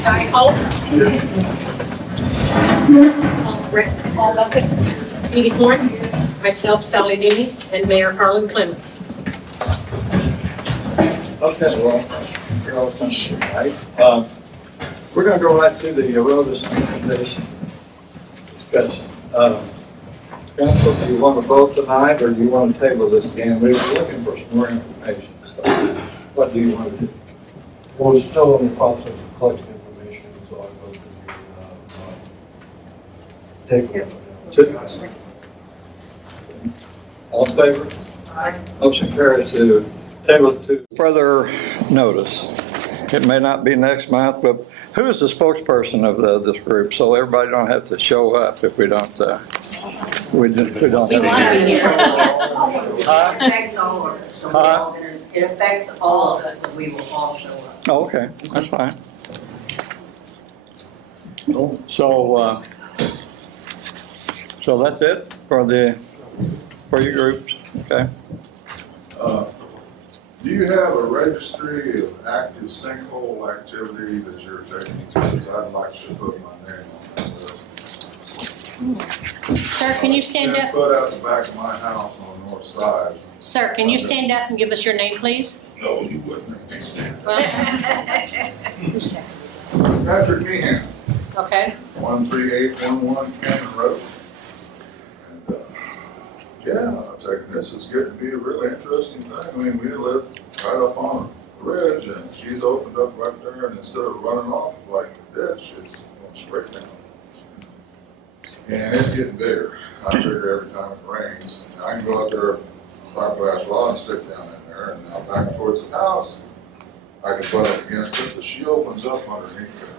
Sinkhole. Paul Buckus, Edie Horn, myself, Sally Denny, and Mayor Harlan Clements. Okay, well, you're all finished, right? We're going to go right to the Rhodus recommendation discussion. Council, do you want to vote tonight, or do you want to table this again? We were looking for some more information. So what do you want to do? Well, we're still in the process of collecting information, so I vote that you table it. All in favor? Aye. Motion carries to table it to further notice. It may not be next month, but who is the spokesperson of this group? So everybody don't have to show up if we don't. We don't We want to be here. Huh? It affects all of us, so we're all gonna, it affects all of us, so we will all show up. Oh, okay, that's fine. So that's it for your groups, okay? Do you have a registry of active sinkhole activity that you're taking to? I'd like to put my name on that list. Sir, can you stand Been up? put out the back of my house on the north side. Sir, can you stand up and give us your name, please? No, you wouldn't. I can't stand it. Well, who's that? Patrick Meehan, Okay. 13811 Cannon Road. And, yeah, I'm taking this is getting to be a really interesting thing. I mean, we live right up on a bridge, and she's opened up right there, and instead of running off like a ditch, it's going straight down. And it's getting bigger. I figure every time it rains, I can go out there, fiberglass rod, and stick down in there, and now back towards the house, I can butt up against it, but she opens up underneath there.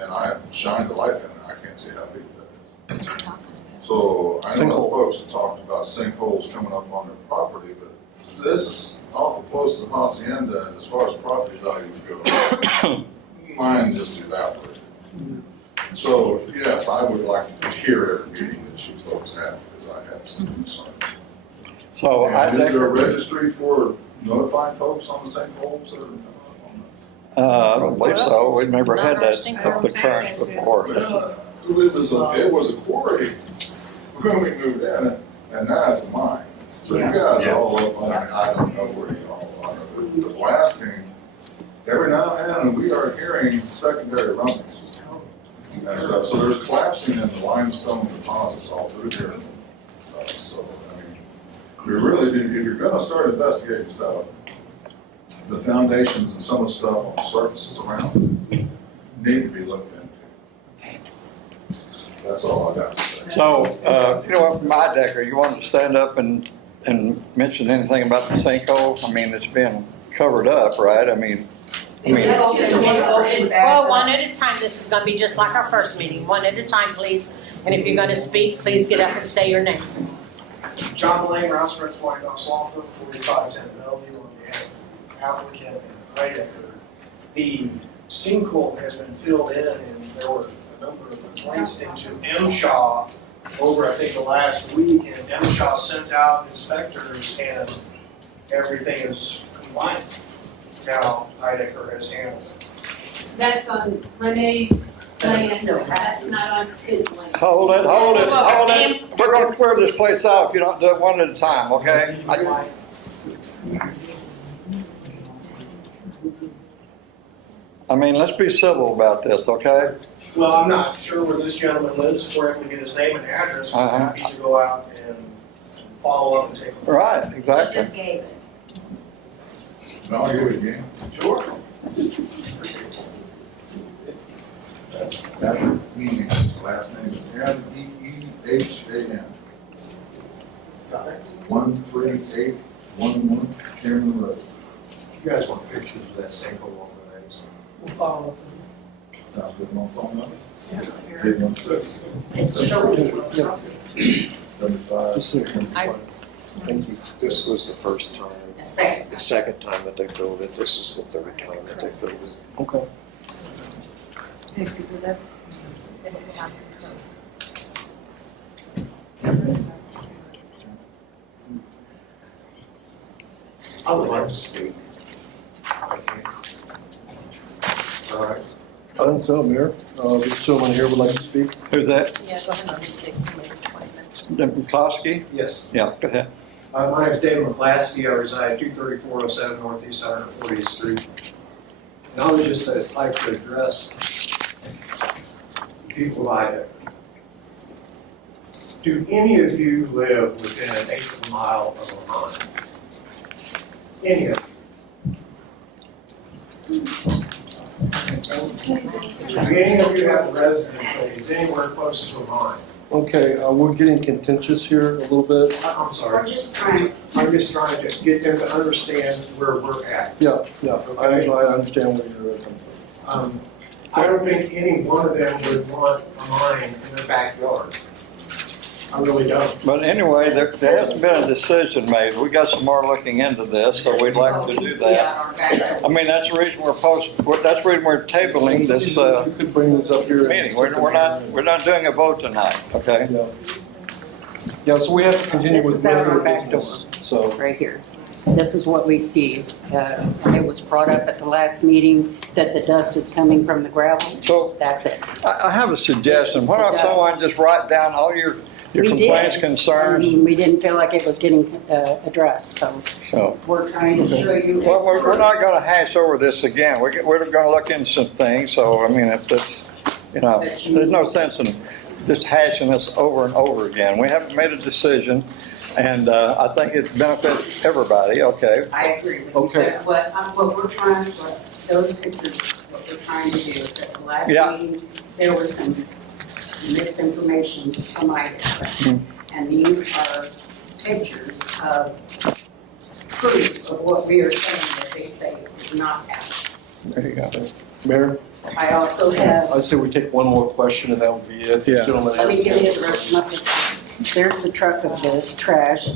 And I shine the light in it, I can't see how big that is. So I know folks have talked about sinkholes coming up on their property, but this is awful close to the hacienda, and as far as property values go, mine just evaporated. So yes, I would like to hear every meeting that you folks have, because I have some concern. So Is there a registry for notifying folks on the sinkholes? I don't believe so. We've never had that occurrence before. It was a quarry when we moved in, and now it's a mine. So you guys are all up on it. I don't know where you all are. The blasting, every now and then, we are hearing secondary rumblings and stuff. So there's collapsing in the limestone deposits all through here. So, I mean, we really do, if you're gonna start investigating stuff, the foundations and some of the stuff on the surfaces around need to be looked into. That's all I got to say. So, you know what, my Decker, you wanted to stand up and mention anything about the sinkhole? I mean, it's been covered up, right? I mean. Well, one at a time. This is going to be just like our first meeting. One at a time, please. And if you're going to speak, please get up and say your name. John Lane, Rouse French White House Law Firm, 4510 Bellevue, on behalf of applicant and Heidecker. The sinkhole has been filled in, and there were a number of complaints into MSHA over, I think, the last week, and MSHA sent out inspectors, and everything is compliant. Now Heidecker has handled it. That's on Renee's land, that's not on his land. Hold it. We're gonna clear this place out if you don't do it one at a time, okay? I mean, let's be civil about this, okay? Well, I'm not sure where this gentleman lives, if we're able to get his name and address, we're happy to go out and follow up and take a look. Right, I exactly. just gave it. No, I'll give it again. Sure. Patrick Meehan, last name is M-E-E-H-A-N. 13811 Cameron Road. You guys want pictures of that sinkhole on the next? We'll follow up. Sounds good. My phone number? It's short. 75. Thank you. This was the first time. A second. The second time that they filled it. This is the third time that they filled it. Okay. Thank you for that. I would like to speak. All right. I think so, Mayor. This gentleman here would like to speak. Who's that? Yeah, go ahead, I'll just speak for maybe 20 minutes. McCloskey? Yes. Yeah, go ahead. My name is David McClaskey. I reside at 23407 Northeast 140th Street. And I would just like to address people like that. Do any of you live within an 1/8 mile of a mine? Any of you? Do any of you have residences anywhere close to a mine? Okay, we're getting contentious here a little bit. I'm We're sorry. just trying, I'm just trying to get them to understand where we're at. Yeah, I understand where you're coming from. I don't think any one of them would want a mine in their backyard. I really don't. But anyway, there hasn't been a decision made. We got some more looking into this, so we'd like to do that. I mean, that's the reason that's the reason we're tabling this, You could bring this up here. meeting. We're not doing a vote tonight, okay? Yeah. Yeah, so we have to continue This with is our regular back business, so. right here. This is what we see. And it was brought up at the last meeting that the dust is coming from the gravel. So That's it. I have a suggestion. Why don't someone just write down all your We did. complaints, I concerns? mean, we didn't feel like it was getting addressed, so So, we're trying to show you. well, we're not gonna hash over this again. We're gonna look into some things, so, I mean, if it's, there's no sense in just hashing this over and over again. We haven't made a decision, and I think it benefits everybody, okay? I agree with you. Okay. But what we're trying, those pictures, what we're trying to do is at the last Yeah. meeting, there was some misinformation from my and these are pictures of proof of what we are saying that they say is not happening. There you go. Mayor, I also have, I'd say we take one more question and that would be it. Yeah. Gentlemen, let me give you the rest of my picture. There's the truck of the trash.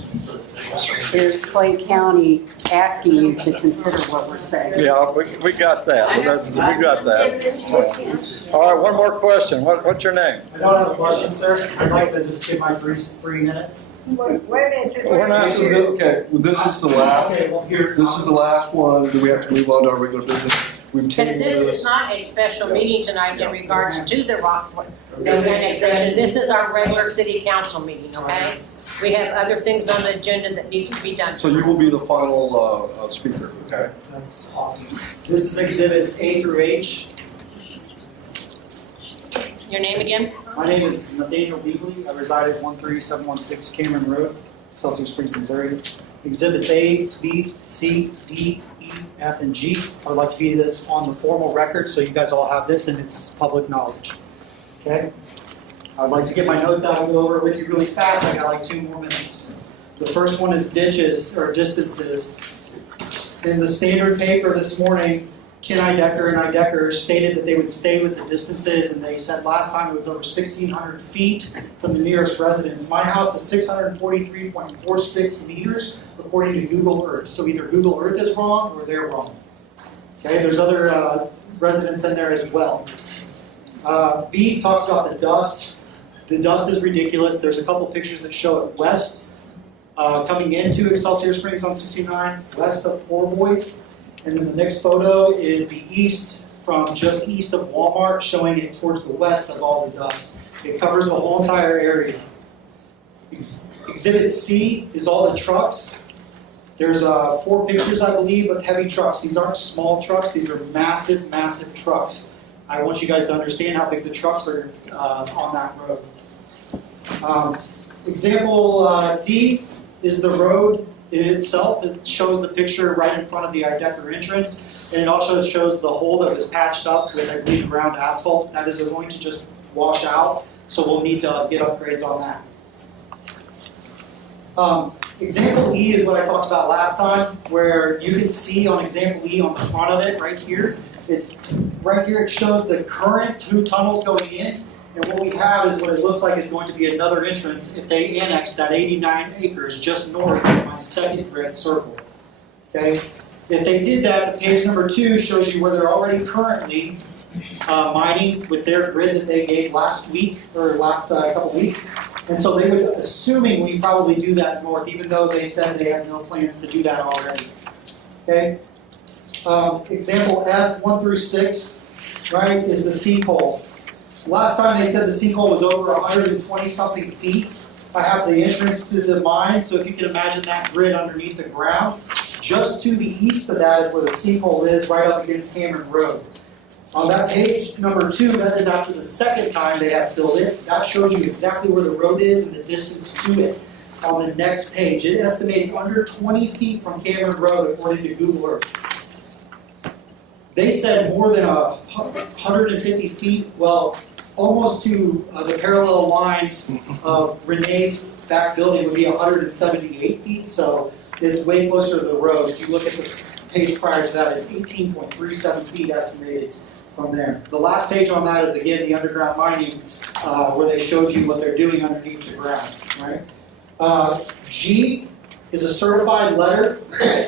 There's Clay County asking you to consider what we're saying. Yeah, we got that. We got that. All right, one more question. What's your name? I don't have a question, sir. I'd like to just give my 3 minutes. We're This not, is the- Okay, well, this is the last, Okay, well, here. this is the last one. Do we have to move on to our regular business? We've Because tabled this is this. not a special meeting tonight in regards to the annexation. This is our regular city council meeting, okay? We have other things on the agenda that needs to be done. So you will be the final speaker, okay? That's awesome. This is exhibits A through H. Your name again? My name is Nathaniel Beagley. I reside at 13716 Cameron Road, Excelsior Springs, Missouri. Exhibits A, B, C, D, E, F, and G. I would like to be this on the formal record so you guys all have this and it's public knowledge. Okay? I'd like to get my notes out and go over it with you really fast. I got like 2 more minutes. The first one is ditches or distances. In the standard paper this morning, Ken Idecker and Idecker stated that they would stay with the distances, and they said last time it was over 1,600 feet from the nearest residence. My house is 643.46 meters according to Google Earth. So either Google Earth is wrong or they're wrong. Okay, there's other residents in there as well. B talks about the dust. The dust is ridiculous. There's a couple pictures that show it west, coming into Excelsior Springs on 69, west of Poor Boys. And then the next photo is the east, from just east of Walmart, showing it towards the west of all the dust. It covers the whole entire area. Exhibit C is all the trucks. There's 4 pictures, I believe, of heavy trucks. These aren't small trucks. These are massive, massive trucks. I want you guys to understand how big the trucks are on that road. Example D is the road in itself. It shows the picture right in front of the Idecker entrance, and it also shows the hole that was patched up with, I believe, ground asphalt. That is going to just wash out, so we'll need to get upgrades on that. Example E is what I talked about last time, where you can see on example E on the front of it right here. It's right here. It shows the current 2 tunnels going in, and what we have is what it looks like is going to be another entrance if they annex that 89 acres just north of my second red circle. Okay, if they did that, page number 2 shows you where they're already currently mining with their grid that they gave last week or last couple weeks, and so they would, assumingly, probably do that north, even though they said they had no plans to do that already. Okay. Example F, 1 through 6. right, is the sinkhole. Last time they said the sinkhole was over 120 something feet. I have the entrance to the mine, so if you can imagine that grid underneath the ground. Just to the east of that is where the sinkhole is, right up against Cameron Road. On that page, number 2, that is after the second time they have filled it. That shows you exactly where the road is and the distance to it. On the next page, it estimates under 20 feet from Cameron Road according to Google Earth. They said more than 150 feet, well, almost to the parallel line of Renee's back building would be 178 feet, so it's way closer to the road. If you look at this page prior to that, it's 18.37 feet estimated from there. The last page on that is, again, the underground mining, where they showed you what they're doing underneath the ground, right? G is a certified letter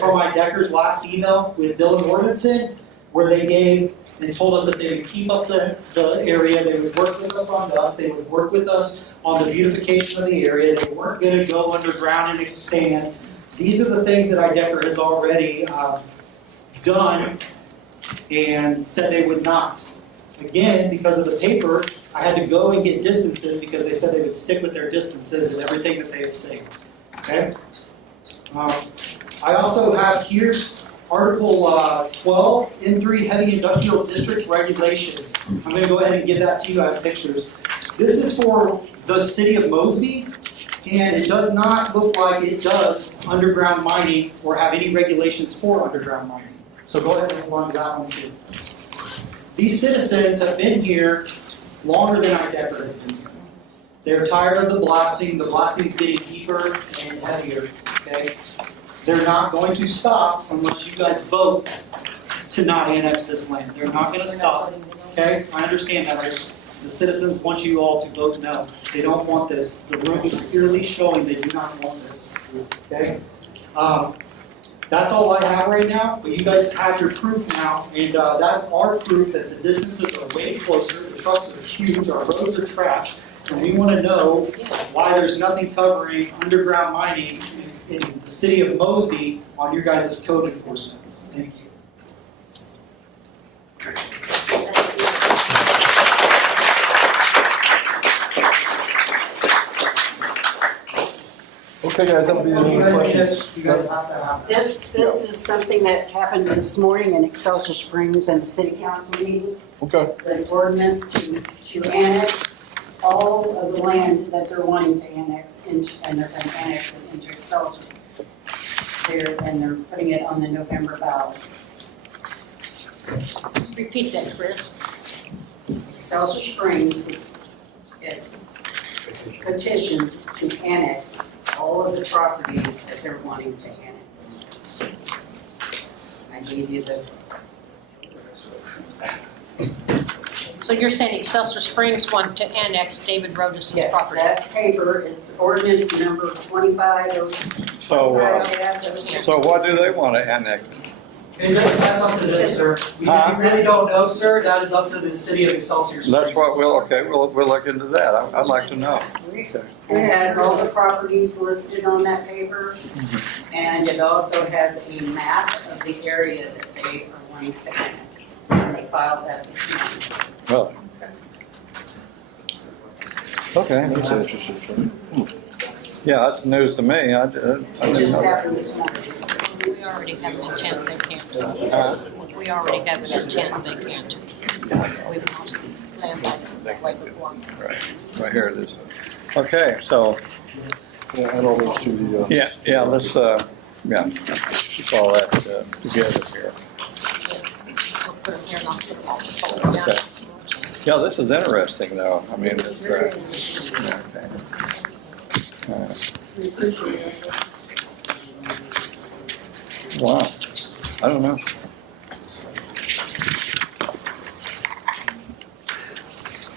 from my Decker's last email with Dylan Mortensen, where they gave and told us that they would keep up the area, they would work with us on dust, they would work with us on the beautification of the area, they weren't going to go underground and expand. These are the things that IDECR has already done and said they would not. Again, because of the paper, I had to go and get distances because they said they would stick with their distances and everything that they have said. Okay? I also have here's Article 12, M3 Heavy Industrial District Regulations. I'm going to go ahead and give that to you. I have pictures. This is for the city of Mosby, and it does not look like it does underground mining or have any regulations for underground mining. So go ahead and move on to that one too. These citizens have been here longer than IDECR has been here. They're tired of the blasting. The blasting is getting deeper and heavier. Okay? They're not going to stop unless you guys vote to not annex this land. They're not going to stop. Okay? I understand that. The citizens want you all to vote no. They don't want this. The room is clearly showing they do not want this. Okay? That's all I have right now, but you guys have your proof now, and that's our proof that the distances are way closer, the trucks are huge, our roads are trashed, and we want to know why there's nothing covering underground mining in the city of Mosby on your guys' code enforcements. Thank you. Okay, guys, that'll be the You guys need questions. this. You guys have to have this. This is something that happened this morning in Excelsior Springs and the city council meeting. Okay. The ordinance to annex all of the land that they're wanting to annex into, and they're going to annex it into Excelsior. They're putting it on the November ballot. Repeat that, Chris. Excelsior Springs is petitioned to annex all of the property that they're wanting to annex. I gave you the. So you're saying Excelsior Springs want to annex David Rhodus' Yes, property? that paper, it's ordinance number 25. So what do they want to annex? That's up to them, sir. We really don't know, sir. That is up to the city of Excelsior Springs. That's what we'll look into that. I'd like to know. Okay. It has all the properties listed on that paper, and it also has a map of the area that they are wanting to annex. And they filed that this month. Well. Okay. That's interesting. Yeah, that's news to me. I It didn't just know that. happened this morning. We already have an intent vacant. We already have an intent vacant. We've lost land that way before. Right here it is. Okay, so, Yeah, add all those to the, yeah, let's, keep all that together here. We'll put them here and I'll put them all the way down. Okay. Yeah, this is interesting though. I mean, it's, yeah, okay. Wow, I don't know.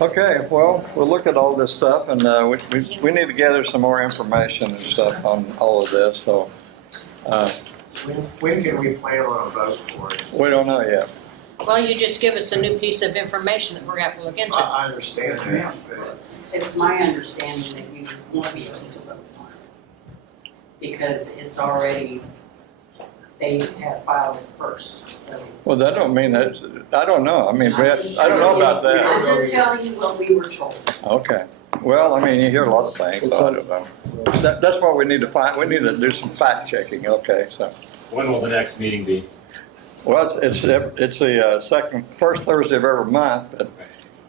Okay, well, we'll look at all this stuff and we need to gather some more information and stuff on all of this, so. When can we plan on a vote for it? We don't know yet. Well, you just give us a new piece of information that we're going to have to look into. I understand that, but It's my understanding that you won't be able to vote on it because it's already they have filed it first, so. Well, that don't mean that's, I don't know. I mean, I don't know about I'm that. just telling you what we were told. Okay. Well, I mean, you hear a lot of things, so I don't know. That's what we need to find. We need to do some fact checking, okay, so. When will the next meeting be? Well, it's the first Thursday of every month, but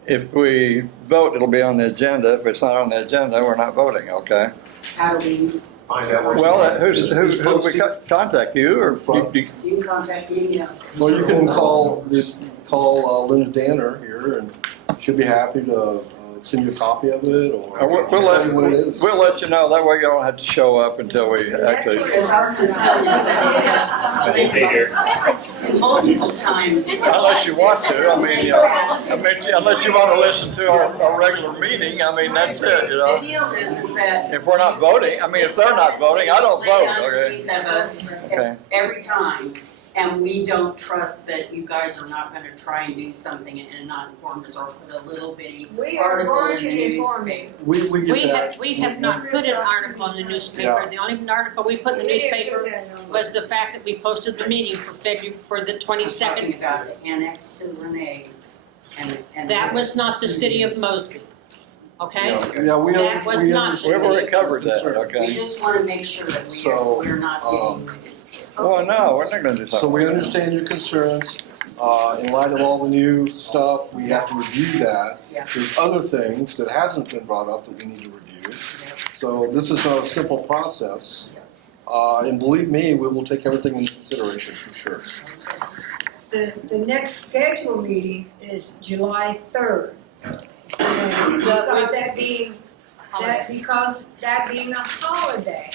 if we vote, it'll be on the agenda. If it's not on the agenda, we're not voting, okay? How do we, Find out what. Well, who we contact you or you? you can contact me, yeah. Well, you can call Linda Danner here, and she'll be happy to send you a copy of it, or We'll tell you what it is. let you know. That way you don't have to show up until we actually. Because our concern is that I won't be here. multiple times. Unless you want to, I mean, unless you want to listen to our regular meeting, I mean, that's it, you know. The deal is that. If we're not voting, I mean, if they're not voting, I don't vote, okay? It's laid on us Okay. every time, and we don't trust that you guys are not gonna try and do something and not inform us or put a little bitty We are article going in to the inform you. newspaper. We get that. We have not put an article in the newspaper. The only article we put in the newspaper was the fact that we posted the meeting for the I'm 22nd. talking about the annex to Renee's and. That was not the city of Mosby, okay? Yeah, we That was not the We've city. already covered that, We okay? just wanna make sure that So, we're not getting. Well, no, we're not gonna do something. So we understand your concerns. In light of all the new stuff, we have to review that. Yeah. There's other things that hasn't been brought up that we need to review. So this is not a simple process. And believe me, we will take everything into consideration for sure. The next scheduled meeting is July 3rd. And because that being a holiday,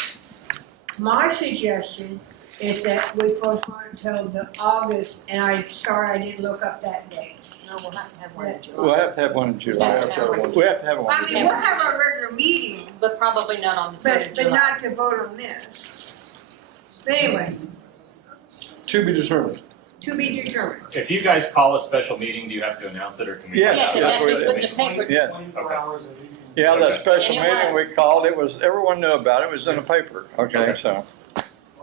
my suggestion is that we postpone until the August, and I'm sorry I didn't look up that date. No, we'll have to have one in We'll July, have to have one in July. We have to have one. We have to have one. I mean, we'll have our regular meeting, but probably not on the 3rd of but July. not to vote on this. But anyway, To be determined. to be determined. If you guys call a special meeting, do you have to announce it or can we? Yes, Yes, it has to be put in the paper. Yeah. 24 hours at least. Yeah, that special And it meeting was. we called, everyone knew about it. It was in the paper, okay, so.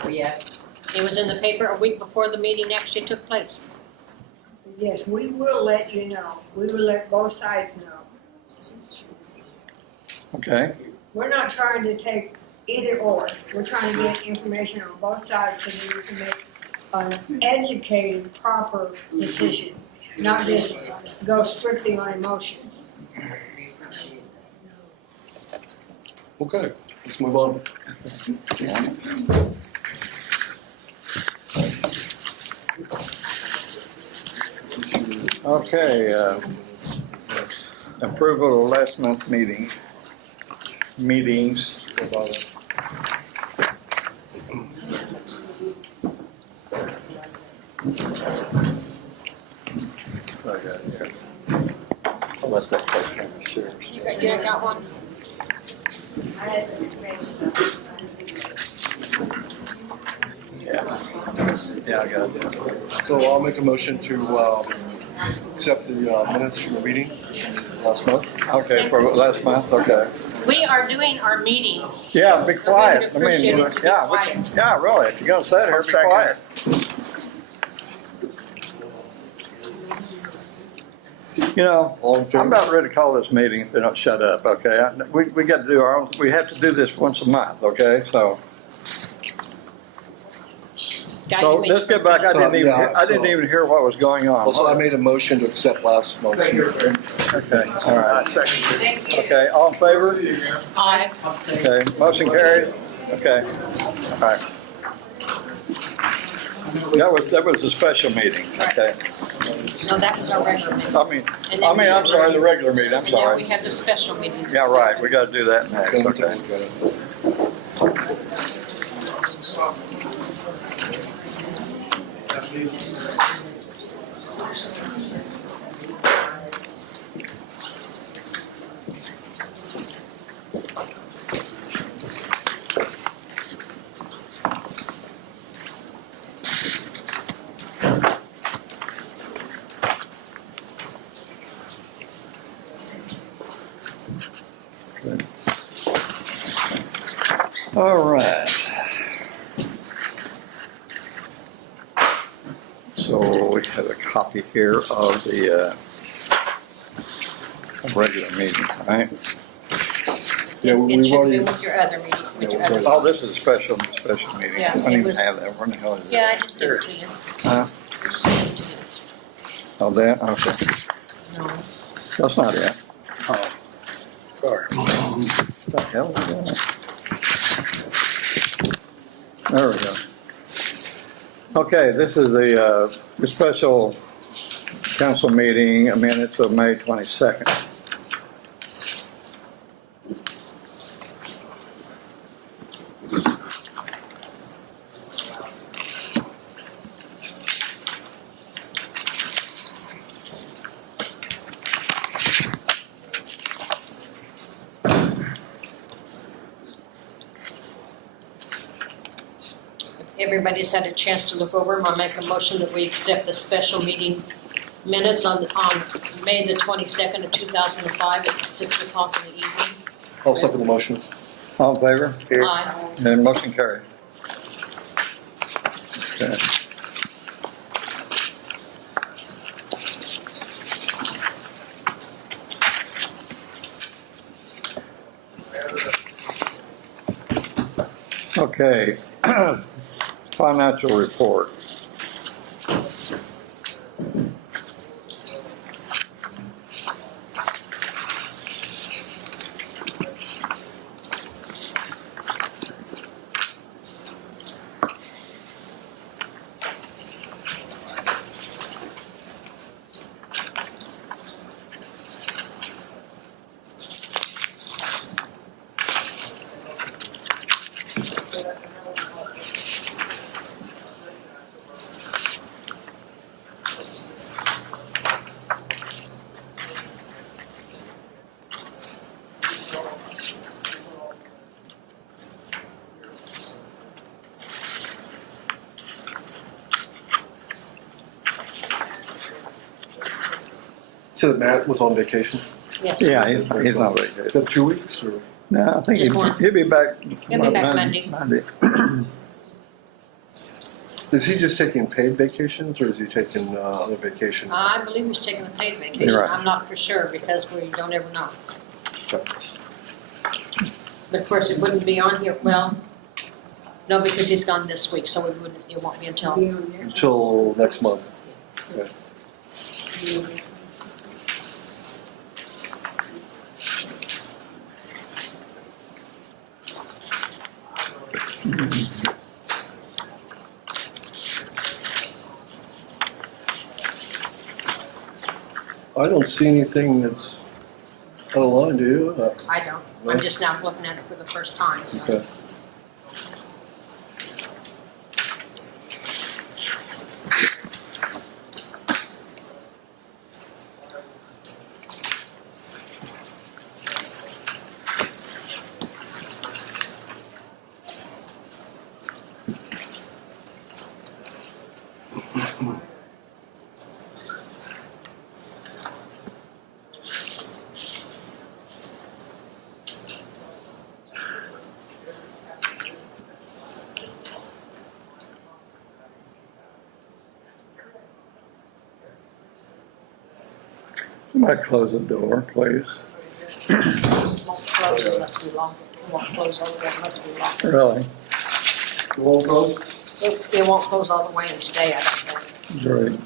Oh, yes. It was in the paper a week before the meeting actually took place. Yes, we will let you know. We will let both sides know. Okay, We're not trying to take either or. We're trying to get information on both sides so that we can make an educated, proper decision, not just go strictly on emotions. We appreciate that. Okay, let's move on. okay, approval of last month's meetings. I'll let that take care of it, sure. You got one? Yeah, I got it. So I'll make a motion to accept the minutes from the meeting last month. Okay, for last month, okay. We are doing our meeting. Yeah, be quiet. I mean, appreciate it to be yeah, quiet. yeah, really, if you're gonna sit here, be quiet. You know, All in favor? I'm about ready to call this meeting if they don't shut up, okay? We got to do our own, we have to do this once a month, okay? So Guys, you made- let's get back, I didn't even hear what was going on. Also, I made a motion to accept last month's meeting. Okay, all right. Okay, all in favor? Aye. Okay, motion carried? Okay, all right. That was a special meeting, okay? No, that was our regular meeting. I'm sorry, the regular meeting, I'm And now sorry. we have the special meeting. Yeah, right, we gotta do that next, Okay, okay. All right. copy here of the regular meeting, right? Yeah, It we've should be already, with your other meeting, with your Yeah, other. we've Oh, this is a special meeting. Yeah, I don't it even was- have that. Where the hell is it? Yeah, I just did it to you. Huh? I just did it to Oh, that, okay. you. No. That's not it. Oh, sorry. What the hell is that? There we go. Okay, this is the special council meeting, minutes of May 22nd. Everybody's had a chance to look over them. I'll make a motion that we accept the special meeting minutes on May the 22nd of 2005 at 6 o'clock in the evening. I'll second the motion. All in favor? Aye. And motion carried. Okay. Okay, financial report. So that Matt was on vacation? Yes. Yeah, he's not Is vacation. that 2 weeks or? No, I think Just one. he'll be back. He'll be back Monday. Is he just taking paid vacations or is he taking other vacation? I believe he's taking a paid vacation. You're right. I'm not for sure because we don't ever know. Okay. But of course, it wouldn't be on here, well, no, because he's gone this week, so it won't be until. Until next month. Okay. I don't see anything that's out of line, do you? I don't. I'm just now looking at it for the first time, so. Okay. Somebody close the door, please. Won't close unless we lock it. It won't close all the way unless we lock it. Really? Roll call? It won't close all the way and stay, I don't think. Great.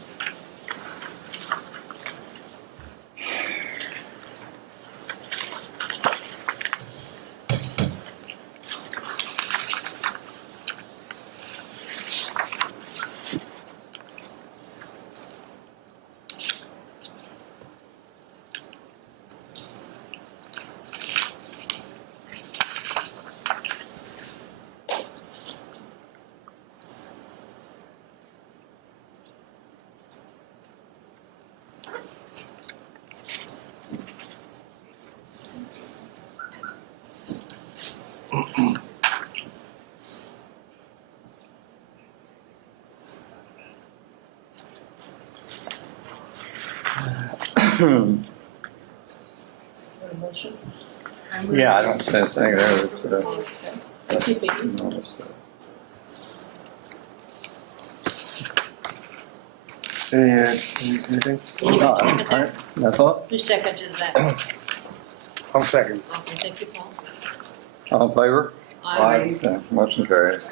Yeah, I don't see anything there that's, enormous stuff. Anything? Anyone second that? That's all. Who seconded that? I'll second. Okay, thank you, Paul. All in favor? Aye. Okay, motion carries.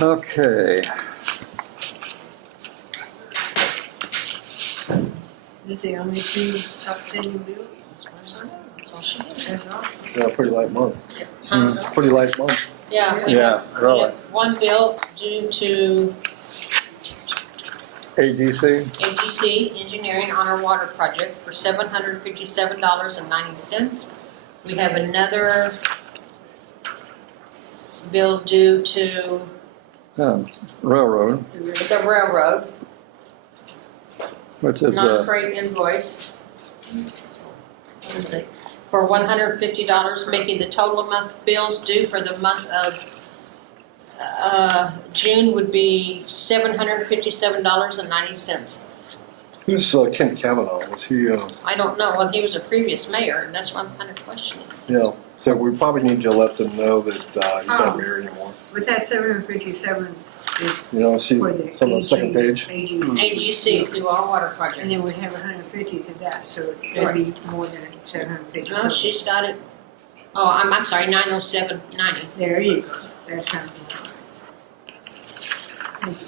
Okay. Is the only two outstanding bills? That's all she did. That's all. Yeah, pretty light month. Huh? Pretty light month. Yeah, we Yeah, have really. one bill due to AGC? AGC Engineering on our water project for $757.90. We have another bill due to Railroad, the railroad, which is, non-freight invoice. What is it? For $150, making the total amount of bills due for the month of June would be $757.90. Who's Ken Kavanaugh? Was he, I don't know, well, he was a previous mayor, and that's why I'm kind of questioning. yeah, so we probably need to let them know that he's not mayor anymore. But that 757 is You know, see, for it's the on the second page. AGC. AGC through our water project. And then we have 150 to that, so it'd be more than 750. No, she's got it. Oh, I'm sorry, 907.90. There you go. That sounds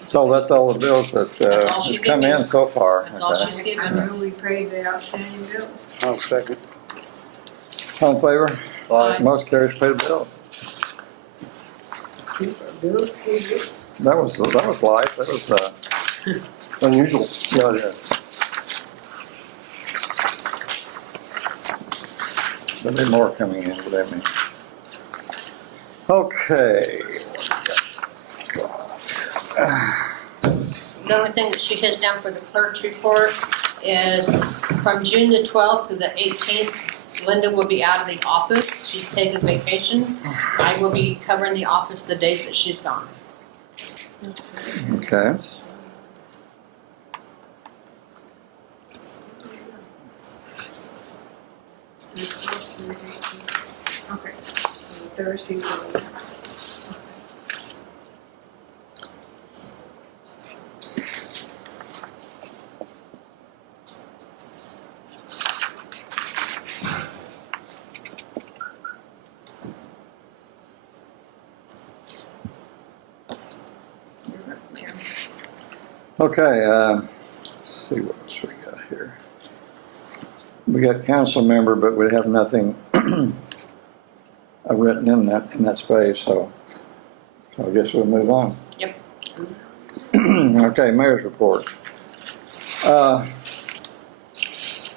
so that's all the bills that That's all she has come gave me. in so far. That's all Okay. she's I given me. know we paid the outstanding bill. I'll second. All in favor? Aye. Motion carries to pay the bill. Bills, please. That was light, that was, Unusual. yeah, yeah. There'll be more coming in, believe me. Okay. The only thing that she has down for the clerk's report is from June the 12th to the 18th, Linda will be out of the office. She's taking vacation. I will be covering the office the days that she's gone. Okay. Okay. So Thursday to the next. Okay, let's see what else we got here. We got council member, but we have nothing written in that space, so I guess we'll move on. Yep. Okay, mayor's report.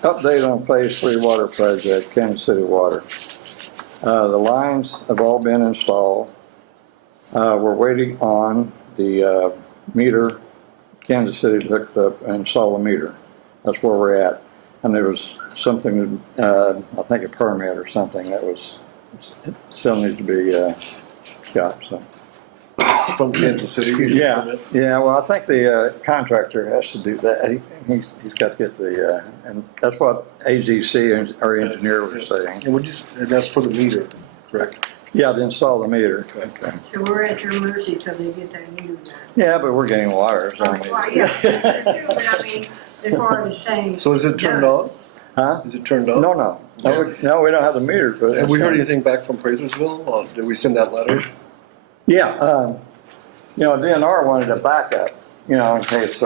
Update on phase 3 water project, Kansas City Water. The lines have all been installed. We're waiting on the meter. Kansas City hooked up and installed a meter. That's where we're at. And there was something, I think a permit or something that was, still needs to be got, so. From Kansas City. Yeah, well, I think the contractor has to do that. He's got to get the, and that's what AGC, and our engineer, was saying. And that's for the meter, correct? Yeah, to install the meter. Okay. So we're at your mercy till they get that meter done. Yeah, but we're getting water, so. Well, yeah, that's true too, but I mean, as far as saying. So is it turned on? Huh? Is it turned on? No, we don't have the meter for this. Have we heard anything back from Prather'sville? Did we send that letter? Yeah, DNR wanted a backup, in case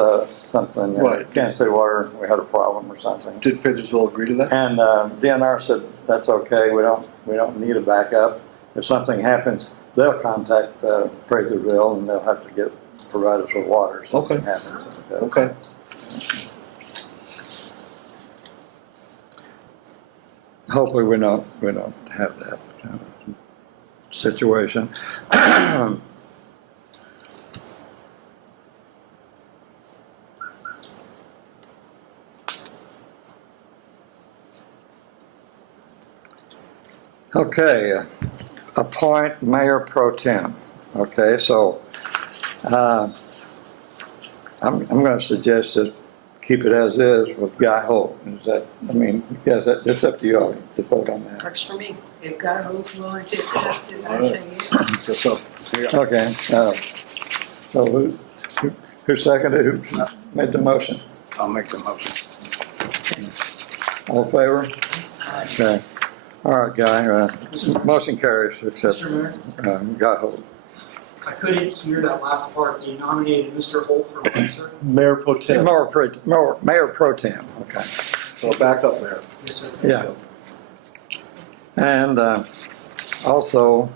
something, Right. Kansas City Water, we had a problem or something. Did Prather'sville agree to that? And DNR said, that's okay, we don't need a backup. If something happens, they'll contact Prather'sville and they'll have to provide us with water if something Okay. happens. Okay. Hopefully we don't have that situation. Okay, appoint mayor pro tem. Okay, so I'm going to suggest that keep it as is with Guy Holt. Is that? Yes, it's up to you all to vote on that. Works for me. If God hopes willing to accept it, I say yes. So, Okay. So Who seconded, who made the motion? I'll make the motion. All in favor? Okay. All right, Guy, motion carries to accept, Mr. Mayor, Guy Holt. I couldn't hear that last part. They nominated Mr. Holt for Minister. Mayor Pro Tem. Mayor Pro Tem, okay. So back up there. Yes, sir. Yeah. And also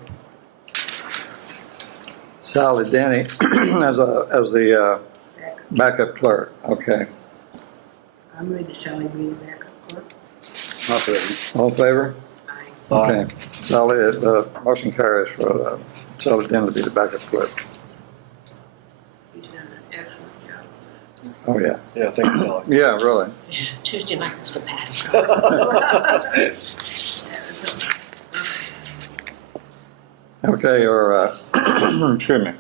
Sally Denny as the backup clerk, okay. I'm ready to Sally be the backup clerk. Not ready. All in favor? Aye. Okay. Sally, motion carries for Sally Denny to be the backup clerk. He's done an excellent job. Oh, yeah. Yeah, thank you, Sally. Yeah, really. Tuesday night was a bad Okay, excuse me.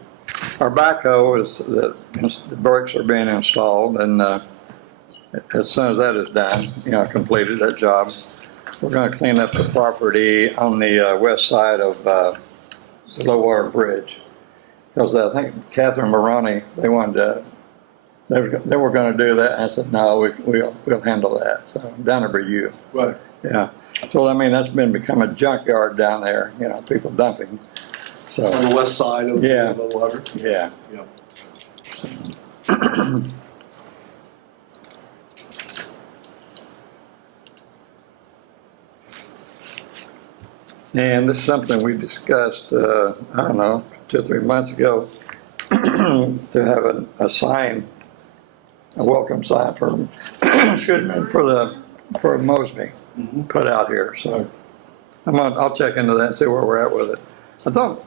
Our backhoe is, the brakes are being installed, and as soon as that is done, completed that job, we're gonna clean up the property on the west side of the low water bridge. Because I think Catherine Maroney, they were gonna do that, and I said, no, we'll handle that, so down to you. Right. Yeah, so I mean, that's become a junkyard down there, people dumping, so. On the west side of Yeah. the water. Yeah. Yep. And this is something we discussed, I don't know, 2 or 3 months ago, to have a sign, a welcome sign for, excuse me, for Mosby put out here. So I'll check into that and see where we're at with it. I thought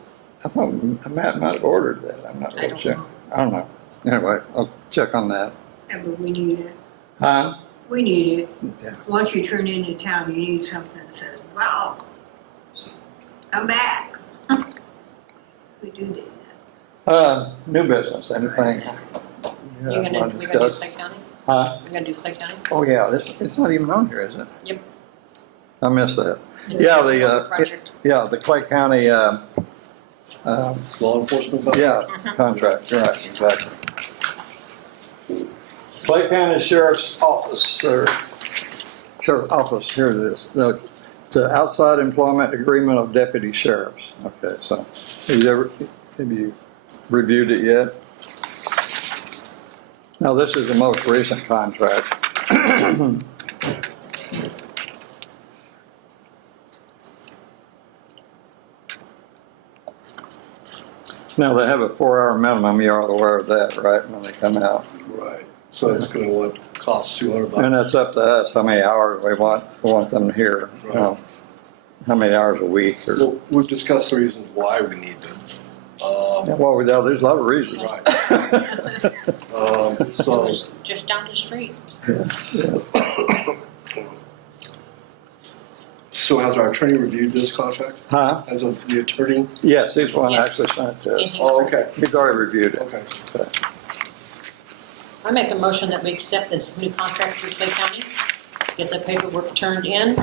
Matt might have ordered that. I'm not really sure. I don't know. Anyway, I'll check on that. Yeah, but we need it. Huh? We need it. Yeah. Once you turn into town, you need something that says, wow, I'm back. We do that. New business, anything? You're gonna do Clay County? Huh? You're gonna do Clay County? Oh, yeah, it's not even on here, is it? Yep. I missed that. Yeah, Project. the Clay County, Law enforcement. yeah, contract, right, exactly. Clay County Sheriff's Office, Sheriff's Office, here it is. The outside employment agreement of deputy sheriffs. Okay, so have you reviewed it yet? Now, this is the most recent contract. Now, they have a 4-hour minimum, you're all aware of that, right, when they come out? Right. So it's gonna cost $200. And it's up to us how many hours we want them here, Right. how many hours a week or. Well, we've discussed the reasons why we need them. Well, there's a lot of reasons. Right. It So, was just down the street. so has our attorney reviewed this contract? Huh? Has the attorney? Yes, he's one Yes. actually sent it to us. Oh, okay. He's already reviewed it. Okay. I make a motion that we accept this new contract for Clay County, get the paperwork turned in,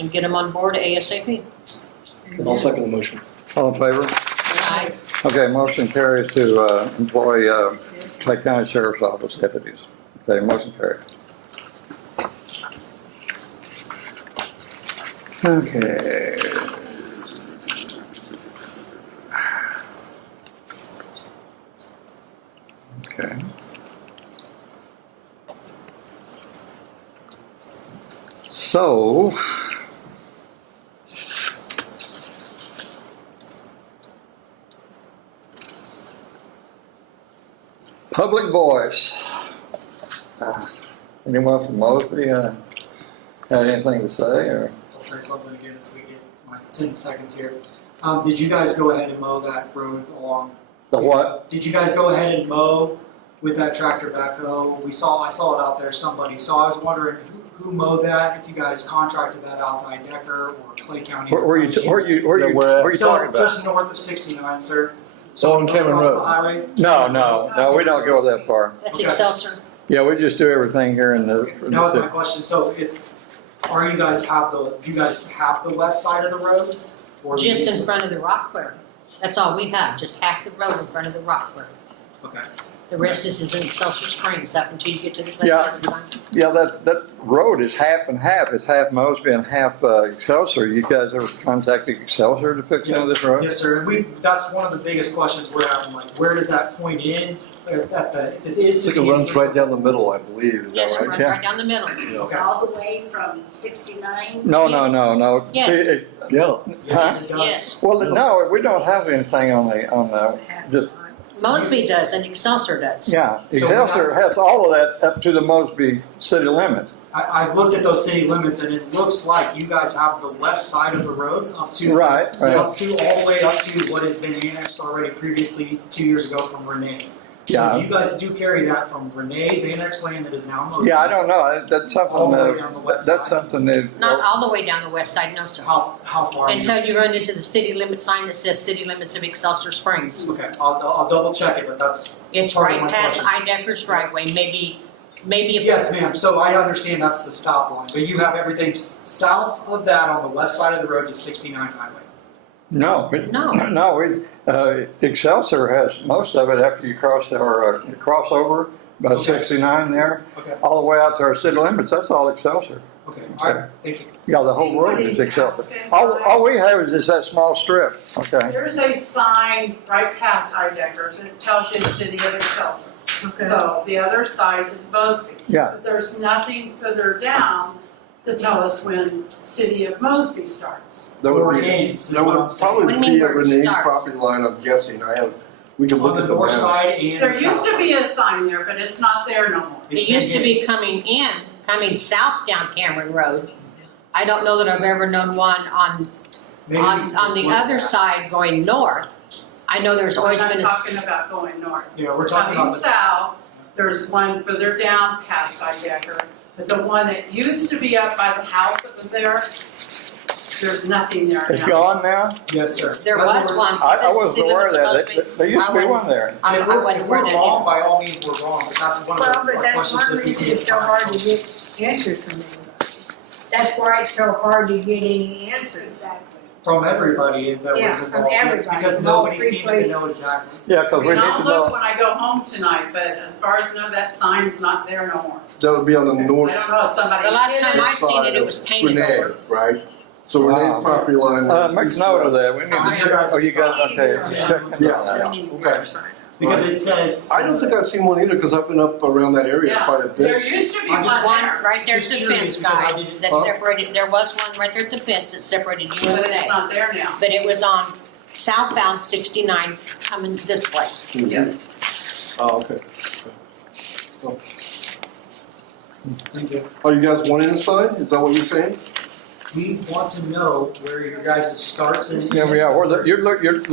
and get them on board ASAP. I'll second the motion. All in favor? Aye. Okay, motion carries to employ Clay County Sheriff's Office deputies. Okay, motion carries. Okay. Okay. So, public voice. Anyone from Mosby had anything to say, or? I'll say something again as we get my 10 seconds here. Did you guys go ahead and mow that road along? The what? Did you guys go ahead and mow with that tractor backhoe? I saw it out there, somebody. So I was wondering who mowed that, if you guys contracted that out to Decker or Clay County. Where are you talking So about? just north of 69, sir. So on Cameron across Road. the highway. No, we don't go that far. That's Okay. Excelsior. Yeah, we just do everything here in the. Okay, that was my question. So do you guys have the west side of the road? Or the Just east? in front of the rock quarry. That's all we have, just half the road in front of the rock quarry. Okay. The rest is in Excelsior Springs up until you get to the Yeah. playground sign. Yeah, that road is half and half. It's half Mosby and half Excelsior. You guys ever contacted Excelsior to fix some of this road? Yes, sir. And that's one of the biggest questions we're having, like, where does that point in? If it is to It the runs entrance right of- down the middle, I believe, is Yes, that it right? runs right down the middle. Okay. All the way from 69? No. Yes. See, Yeah. Yes, it does. Yes. well, no, we don't have anything on the, just, Mosby does and Excelsior does. yeah. So Excelsior has all of that up to the Mosby city limits. I've looked at those city limits, and it looks like you guys have the west side of the road up to Right. up to all the way up to what has been annexed already previously 2 years ago from Renee. So Yeah. you guys do carry that from Renee's annexed land that is now Mosby's. Yeah, I don't know. That's All something, the way down the west that's side. something that. Not all the way down the west side, no, sir. How far? Until you run into the city limit sign that says city limits of Excelsior Springs. Okay, I'll double check it, but that's It's part of right my past question. Idecker's driveway, maybe a. Yes, ma'am. So I understand that's the stop line, but you have everything south of that on the west side of the road to 69 highway. No, Excelsior has most of it after you cross or cross over by Okay. 69 there, Okay, all the way out to our city limits. That's all Excelsior. okay, all right, thank you. Yeah, the whole road is Excelsior. All we have is just that small strip. Okay. There's a sign right past Idecker's, and it tells you the City of Excelsior. Okay. So the other side is Mosby. Yeah. But there's nothing further down to tell us when City of Mosby starts. That Or would be, ends, is that what I'm would saying. What do probably you mean be at where it Renee's starts? property line, I'm guessing. We can On look the at the north map. side and There the south used to side. be a sign there, but it's not there no more. It's It used to been be coming south down Cameron Road. I don't know that I've ever known one on Maybe on just the look other at- side going north. I know there's always I'm been not a. talking about going north. Yeah, we're talking Coming about the, south, there's one further down past Idecker, but the one that used to be up by the house that was there, there's nothing there It's now. gone now? yes, sir. There That's was what one. I Says wasn't city aware of limits that. Mosby. There used to be I one there. I If we're, wasn't if aware we're that wrong, either. by all means, we're wrong, but that's one of Well, the but that's questions one that reason we it's so hard to get answers from anybody. That's why it's so hard to get any answers. Exactly. from everybody that Yeah, was from involved, yes, everybody, because from all nobody three seems to places. know exactly. Yeah, because we need And I'll to look know. when I go home tonight, but as far as I know, that sign's not there no more. That would be on the I north don't know if somebody. The last hid time it. I seen it, it was painted Renee, over. right? So Wow. Renee's property line. Make note of that. We need Oh, to you check. guys Oh, you got, are okay. signed. Check it Yes, out. yeah. We need Okay. your sign. Because it says. I don't think I've seen one either, because I've been up around that area Yeah, quite a there bit. used to be I'm one just One, there, right there's the Just curious fence because I guy didn't- that Huh? separated, there was one right there at the fence that separated you and but it's Renee. not there now. But it was on southbound 69 coming this way. Yes. Oh, okay. Thank you. Are you guys wanting a sign? Is that what you're saying? We want to know where your guys' starts and ends. Yeah, we are. You're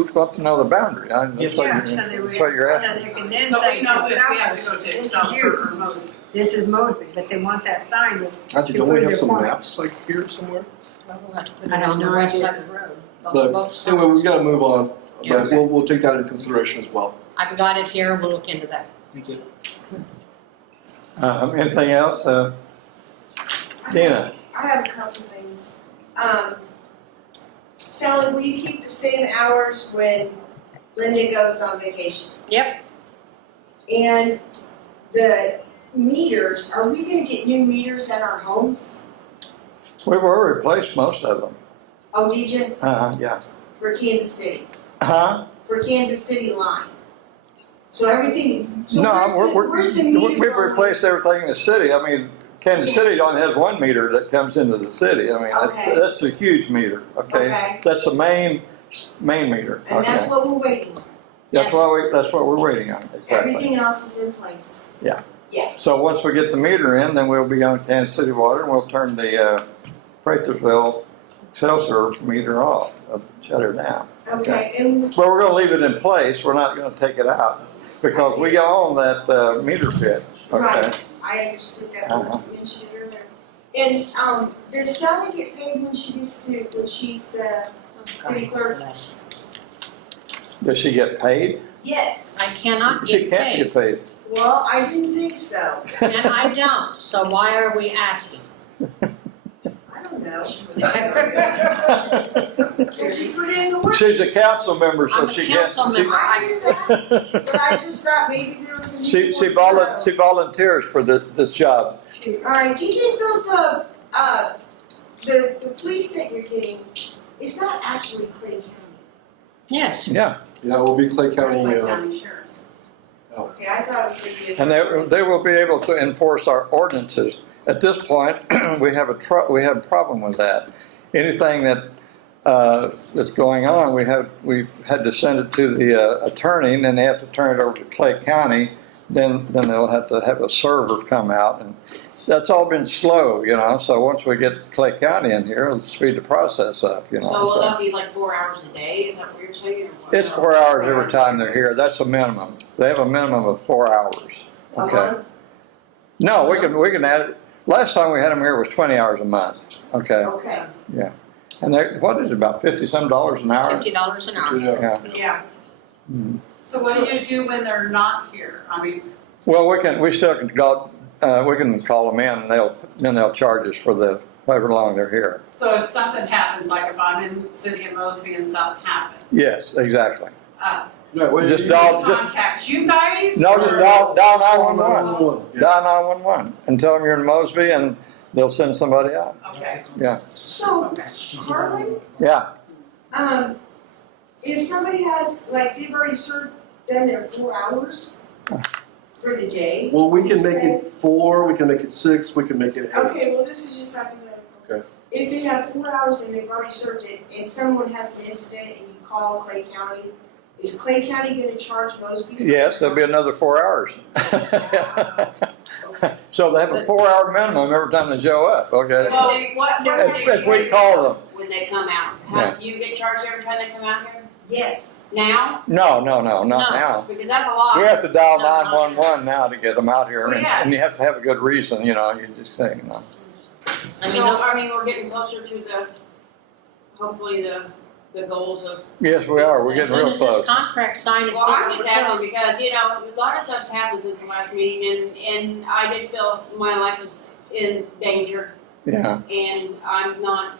about to know the boundary. That's Yes, what Yeah, you're- so they would, that's what you're so asking. they can then So say we know to if we have to Southwest, go to this is Excelsior you, or Mosby. this is Mosby, but they want that sign that Actually, To don't we prove have their some point. maps like here somewhere? Well, we'll have to put I it have on the no west idea. side of the road. But Both anyway, we sides. gotta move on. But Yes. we'll take that into consideration as well. I've got it here, we'll look into that. Thank you. Anything else? Dina? I have a couple things. Sally, will you keep the same hours when Linda goes on vacation? Yep, And the meters, are we gonna get new meters at our homes? We've already replaced most of them. Oh, did you? Yeah. For Kansas City? Huh? For Kansas City line? So everything, so No, where's the meter we've going? replaced everything in the city. I mean, Kansas City only has one meter that comes into the city. I mean, Okay. that's a huge meter, okay? Okay. That's the main meter, And that's okay? what we're waiting on. That's what we're waiting on, exactly. Everything else is in place. So once we get the meter in, then we'll be on Kansas City Water and we'll turn the Pratherville Excelsior meter off, shut her down. Okay, and But we're gonna leave it in place. We're not gonna take it out because we own that meter pit, okay? right, I understood that when Uh-huh. you mentioned it earlier. And, does Sally get paid when she's the city clerk? yes. Does she get paid? Yes. I cannot She get can't paid, get paid. Well, I didn't think so. and I don't, so why are we asking? I don't know. Can she put in the work? She's a council member, so I'm a she gets. council member. I knew that, but I just thought maybe there was a need. She volunteers for this job. All right, do you think those, the police that you're getting, is not actually Clay County? Yes. Yeah, Yeah, it will be Clay County, Like county sheriffs. Okay, I thought it was gonna be. and they will be able to enforce our ordinances. At this point, we have a problem with that. Anything that that's going on, we've had to send it to the attorney, and then they have to turn it over to Clay County. Then they'll have to have a server come out, and that's all been slow, you know. So once we get Clay County in here, it'll speed the process up, you know. So will that be like 4 hours a day, is that what you're saying? or what? It's 4 hours every time they're here. That's a minimum. They have a minimum of 4 hours. Okay. No, we can add it. Last time we had them here was 20 hours a month. Okay. Okay. Yeah. And what is it, about $50-some an hour? $50 an hour. Yeah. Yeah. Mhm. So what do you do when they're not here? I mean, Well, we still can go. We can call them in, and they'll charge us for however long they're here. so if something happens, like if I'm in the city of Mosby and something happens, Yes, exactly. Yeah, wait, Just you- dial- contact you guys? No, just dial 911. 911, yeah. Dial 911 and tell them you're in Mosby, and they'll send somebody out. Okay. Yeah. So, Harlan, Yeah. if somebody has, like, they've already done their 4 hours for the day. Well, we can make Say- it 4, we can make it 6, we can make it 8. Okay, well, this is just hypothetical. Okay. If they have 4 hours and they've already served it, and someone has an incident and you call Clay County, is Clay County gonna charge Mosby? for Yes, that? there'll be another 4 hours. So they have a 4-hour minimum every time they show up, okay? So what If we call them. when they come out? How, do you get charged every time they come out here? Yes. Now? No, not No. now. Because that's a lot. We have to dial No, 911 now to get them out here, Well, yes. and you have to have a good reason, you know, you just say, you know. We're getting closer to hopefully the goals of. Yes, we are, we're As getting soon real as this close. contract signed, it's. Well, I'm just asking because, you know, a lot of stuff happens since the last meeting and I did feel my life was in danger Yeah, and I'm not,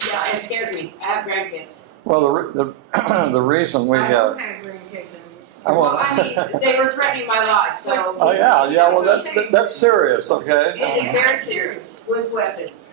it scares me. I have grandkids. well, the reason we, I don't have grandkids I Well, want. I mean, they were threatening my life, so. Oh, yeah, well, that's serious, It okay? is very serious. With weapons.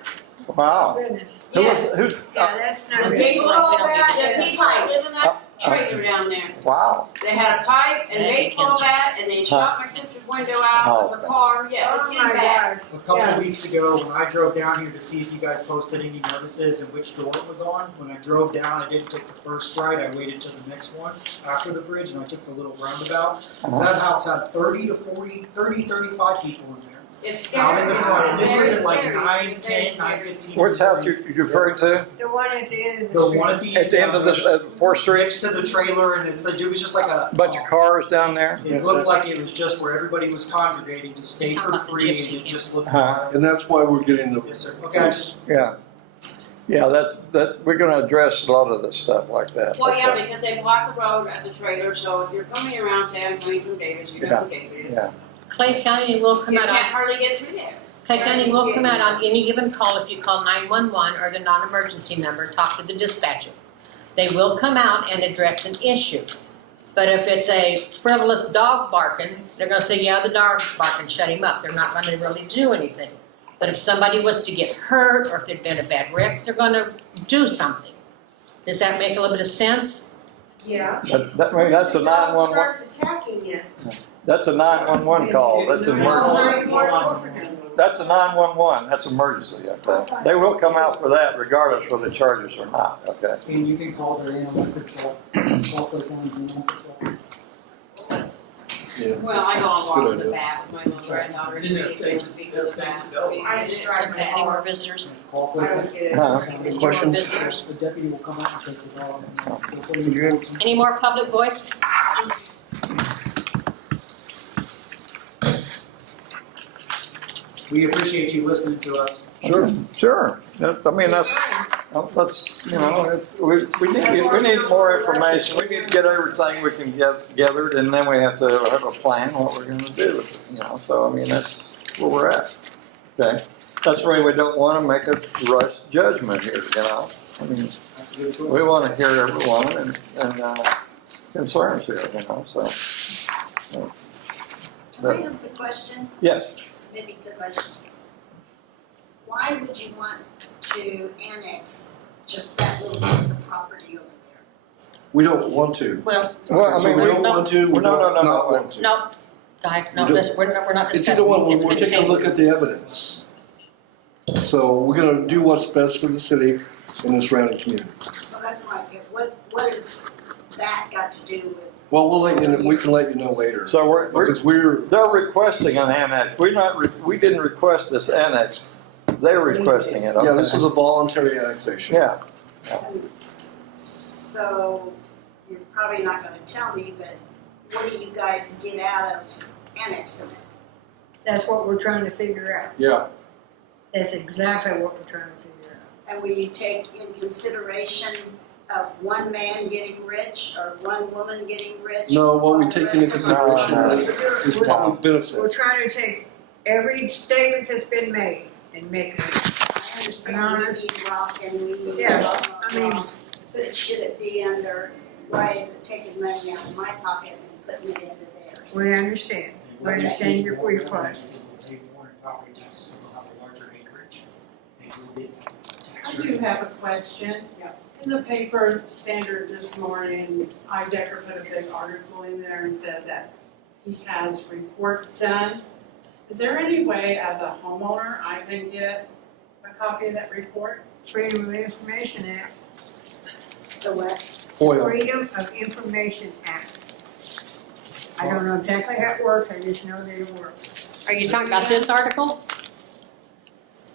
Wow. Goodness. Who's, Yeah, that's not The good. people Baseball bat. Does he might live in that trailer down there? wow. They had a pipe and a That'd be baseball cancer. bat and they shot my sister's window out of her car. Yes, it's Oh getting my bad. God. A couple of weeks ago, when I drove down here to see if you guys posted any notices and which door it was on, when I drove down, I didn't take the first right, I waited till the next one after the bridge, and I took the little roundabout. That house had 35 people in there. It's Out scary. in the front. This was It's at like scary. 9, It's very 10, scary. 9:15. Which house you referring to? The one at the end of the The street. one at the At the end of this, 4th Street? next to the trailer, and it was just like a Bunch of cars down there? It looked like it was just where everybody was congregating to stay How for about the free, and gypsy it just looked. Huh. And that's why we're getting the, Yes, sir. Okay, I just Yeah. Yeah, we're gonna address a lot of this stuff like that. Well, yeah, okay? because they blocked the road at the trailer, so if you're coming around, say I'm coming from Davis, you know who David is. Yeah. Clay County will come You out can't on, hardly get through there. Clay County will come out on any given call if you call 911 or the non-emergency number, talk to the dispatcher. They will come out and address an issue. But if it's a frivolous dog barking, they're gonna say, yeah, the dog's barking, shut him up. They're not gonna really do anything. But if somebody was to get hurt or if there'd been a bad wreck, they're gonna do something. Does that make a little bit of sense? Yeah. That's a The dog 911, starts attacking you. that's a 911 call, that's an emergency. That's a 911, that's emergency, okay? They will come out for that regardless whether the charges or not, okay? and you can call their animal control, call their animal control. yeah. Well, I go on Good walks in idea. the bath with my little granddaughter, and she goes to the bath. I just drive Okay, my any more car. visitors? Call I their. don't get it. Uh-huh. Any Questions? more visitors? The deputy will come out and take the dog. And we'll put him in Good. quarantine. Any more public voice? We appreciate you listening to us. Sure. I mean, that's, you know, we need more information. We need to get everything we can get gathered, and then we have to have a plan what we're gonna do, you know, so I mean, that's where we're at. Okay? that's why we don't want to make a rush judgment here, you know? I mean, That's a good choice. we want to hear everyone and concerns here, you know, so. Can I ask the question? Yes, Maybe because I just, why would you want to annex just that little piece of property over there? We don't want to. Well, well, I So mean, we we don't want to, we no, no, don't no, not no. want to. no, Di, no, We don't- this, we're not It's discussing, either one, it's we're been taking a look tabled. at the evidence. So we're gonna do what's best for the city and the surrounding community. Well, that's what I get. What has that got to do with? Well, we can let you know later. So we're, Because we're, they're requesting an annex. We didn't request this annex. They're requesting it, okay? yeah, this is a voluntary annexation. Yeah, So, you're probably not gonna tell me, but what do you guys get out of annexing it? That's what we're trying to figure out. Yeah, That's exactly what we're trying to figure out. And will you take in consideration of one man getting rich or one woman getting rich? no, what we while the take into rest of us- consideration is public We're benefit. trying to take every statement that's been made and make it. I understand we need rock and we need Yeah, rock, I mean- but should it be under, why is it taking money out of my pocket and putting it into theirs? We understand. We understand your request. Will pay more in property taxes, they'll have a larger acreage. They will get tax I do have a question. In the paper Standard this morning, Decker put a big article in there and said that he has reports done. Is there any way as a homeowner I can get a copy of that report? Freedom of Information Act. The what? FOIA. Freedom of Information Act. I don't know exactly how it works, I just know that it works. Are you talking about this article?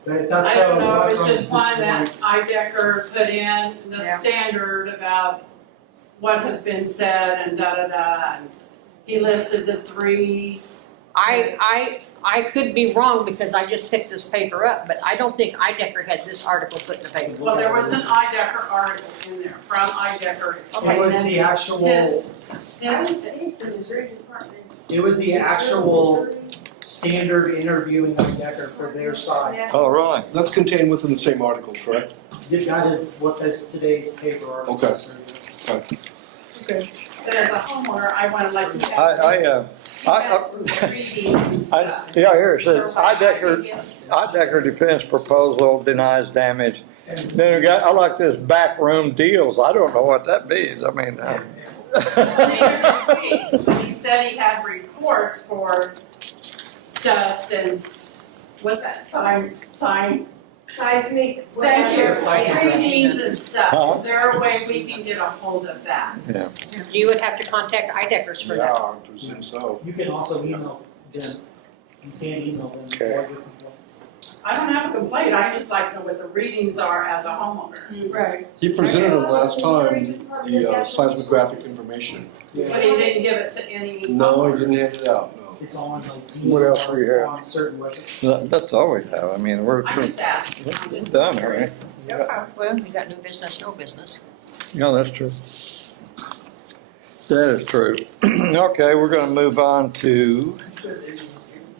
That's I don't know, it from was just this one morning. that Decker put in the Yeah. Standard about what has been said and da-da-da, and he listed the three. I could be wrong because I just picked this paper up, but I don't think Idecker had this article put in the paper. Well, there was an Decker article in there from Decker. Okay. It was the actual, His, I think the Missouri Department. it was the actual standard interviewing of Decker for their side. oh, really? That's contained within the same article, correct? That is what this, today's paper article Okay. is. Okay. but as a homeowner, I wanna let you have. yeah, here it says, Idecker defense proposal denies damage. Then we got, I like this backroom deals. I don't know what that means. I mean, He said he had reports for dust and, what's that, Seismic. thank you, Seismic. readings and stuff. Uh-huh. Is there a way we can get a hold of that? You would have to contact Ideckers for Yeah, that. I presume so. You can also email them, you can email them for your complaints. I don't have a complaint, I just like to know what the readings are as a homeowner. Right. He presented them last time, the seismographic information. But he didn't give it to any. No, he didn't hand it out, no. It's on like. What else do we have? On certain websites. that's all we have. I mean, we're I just asked. I'm just done, all right? curious. Well, we got new business, no business. No, that's true. That is true. Okay, we're gonna move on to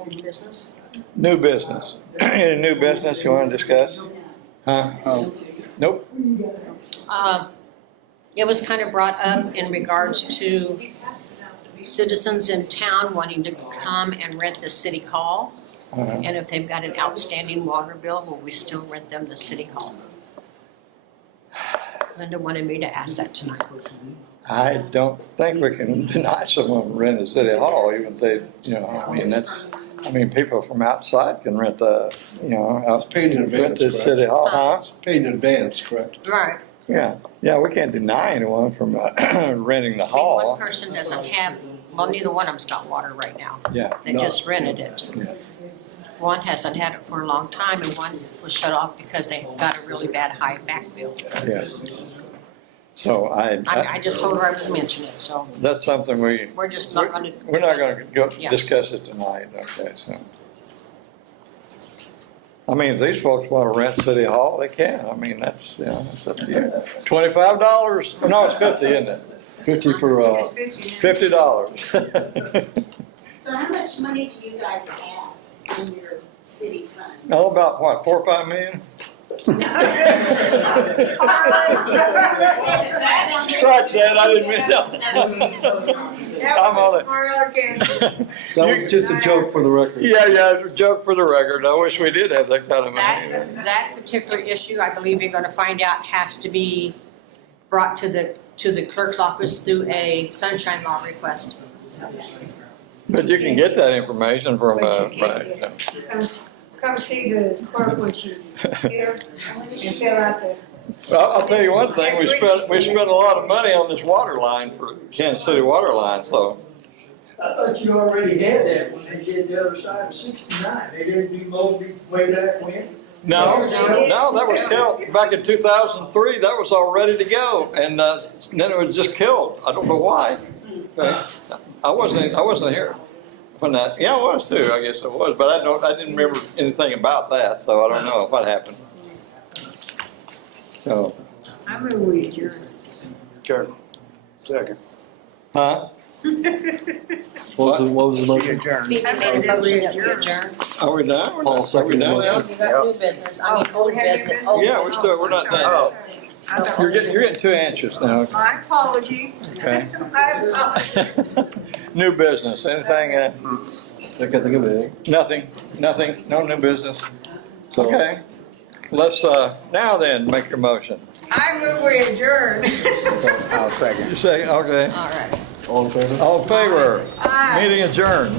New business? new business. Any new business you wanna discuss? Huh? Oh, nope. It was kind of brought up in regards to citizens in town wanting to come and rent the city hall. Uh-huh. And if they've got an outstanding water bill, will we still rent them the city hall? Linda wanted me to ask that tonight. I don't think we can deny someone rent a city hall, even if they, you know, I mean, people from outside can rent the, you know, It's paid in advance, rent the correct? city hall, huh? It's paid in advance, correct? Right. Yeah, we can't deny anyone from renting the One hall. person doesn't have, well, neither one of them's got water right now. Yeah. They just rented it. Yeah. One hasn't had it for a long time and one was shut off because they got a really bad high back bill. Yes. So I just told her I would mention it, so that's something we're just not gonna. we're not gonna go Yeah. discuss it tonight, okay, so. I mean, if these folks wanna rent City Hall, they can, I mean, that's, you know, it's up to you. $25, no, it's 50, isn't it? 50 for, $50. So how much money do you guys have in your city fund. All about what, 4 or 5 million? Scratch that, I didn't mean I'm on it. That was just a joke for the record. Yeah, it's a joke for the record. I wish we did have that kind of money. That particular issue, I believe you're gonna find out, has to be brought to the clerk's office through a sunshine law request. But you can get that information from, But you can't right. get Come see the clerk when she's here and fill out the. Well, I'll tell you one thing, we spent a lot of money on this water line for Kansas City water line, so. I thought you already had that when they did the other side of 69. They didn't do Mosby way back when. No, that was killed back in 2003. That was all ready to go, and then it was just killed. I don't know why. I wasn't here when that. Yeah, I was too. I guess it was, but I didn't remember anything about that, so I don't know what happened. So. I move we adjourn. Sure. Second. Huh? What was the motion? I made a motion that we adjourn. Are we done? Paul, Are we second done motion. now? We got new business, I mean, old we had new business. business? old Yeah, business. we're not done yet. You're getting too anxious now. My apology. Okay. My apology. New business, anything, I can't think of anything. nothing, no new business. So- Okay, let's, now then, make your motion. I move we adjourn. I'll second. You say, okay, All right. All in favor? all in favor, Aye. meeting adjourned.